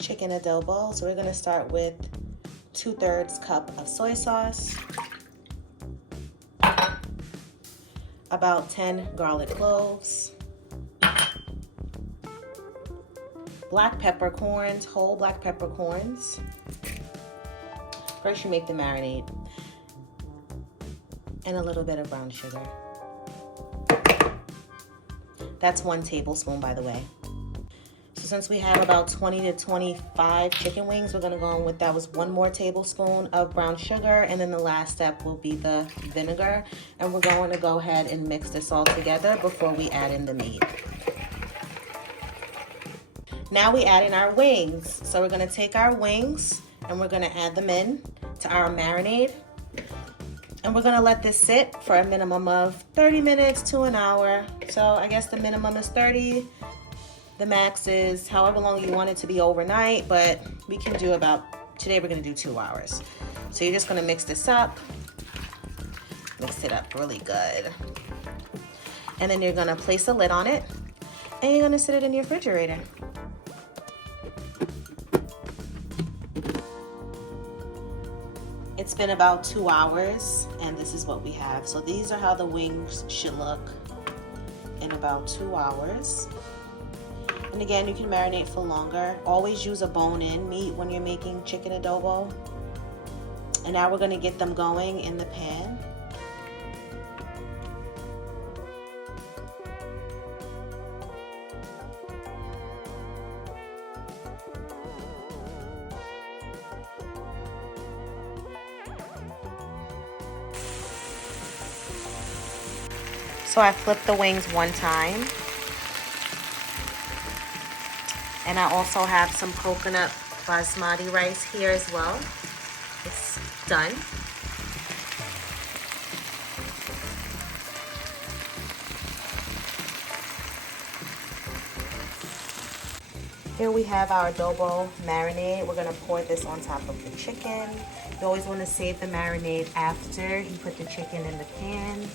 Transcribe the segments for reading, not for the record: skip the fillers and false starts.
chicken adobo. So we're gonna start with 2/3 cup of soy sauce, about 10 garlic cloves, black peppercorns, whole black peppercorns. First you make the marinade, and a little bit of brown sugar. That's 1 tablespoon, by the way. So since we have about 20 to 25 chicken wings, we're gonna go in with, that was 1 more tablespoon of brown sugar, and then the last step will be the vinegar. And we're going to go ahead and mix this all together before we add in the meat. Now we add in our wings. So we're gonna take our wings and we're gonna add them in to our marinade. And we're gonna let this sit for a minimum of 30 minutes to an hour. So I guess the minimum is 30. The max is however long you want it to be overnight, but we can do about, today we're gonna do 2 hours. So you're just gonna mix this up. Mix it up really good. And then you're gonna place a lid on it and you're gonna sit it in your refrigerator. It's been about 2 hours and this is what we have. So these are how the wings should look in about 2 hours. And again, you can marinate for longer. Always use a bone-in meat when you're making chicken adobo. And now we're gonna get them going in the pan. So I flipped the wings 1 time. And I also have some coconut basmati rice here as well. It's done. Here we have our adobo marinade. We're gonna pour this on top of the chicken. You always wanna save the marinade after you put the chicken in the pan.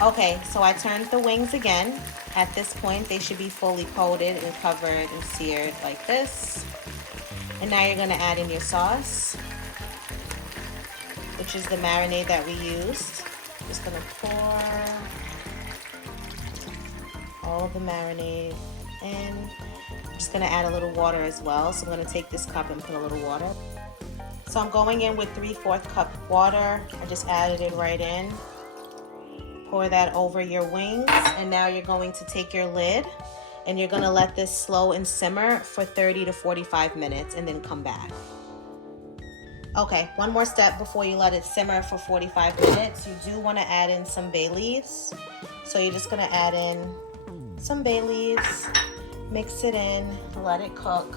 Okay, so I turned the wings again. At this point, they should be fully coated and covered and seared like this. And now you're gonna add in your sauce, which is the marinade that we used. Just gonna pour all of the marinade in. I'm just gonna add a little water as well. So I'm gonna take this cup and put a little water. So I'm going in with 3/4 cup water. I just added it right in. Pour that over your wings, and now you're going to take your lid and you're gonna let this slow and simmer for 30 to 45 minutes and then come back. Okay, one more step before you let it simmer for 45 minutes. You do wanna add in some bay leaves. So you're just gonna add in some bay leaves, mix it in, let it cook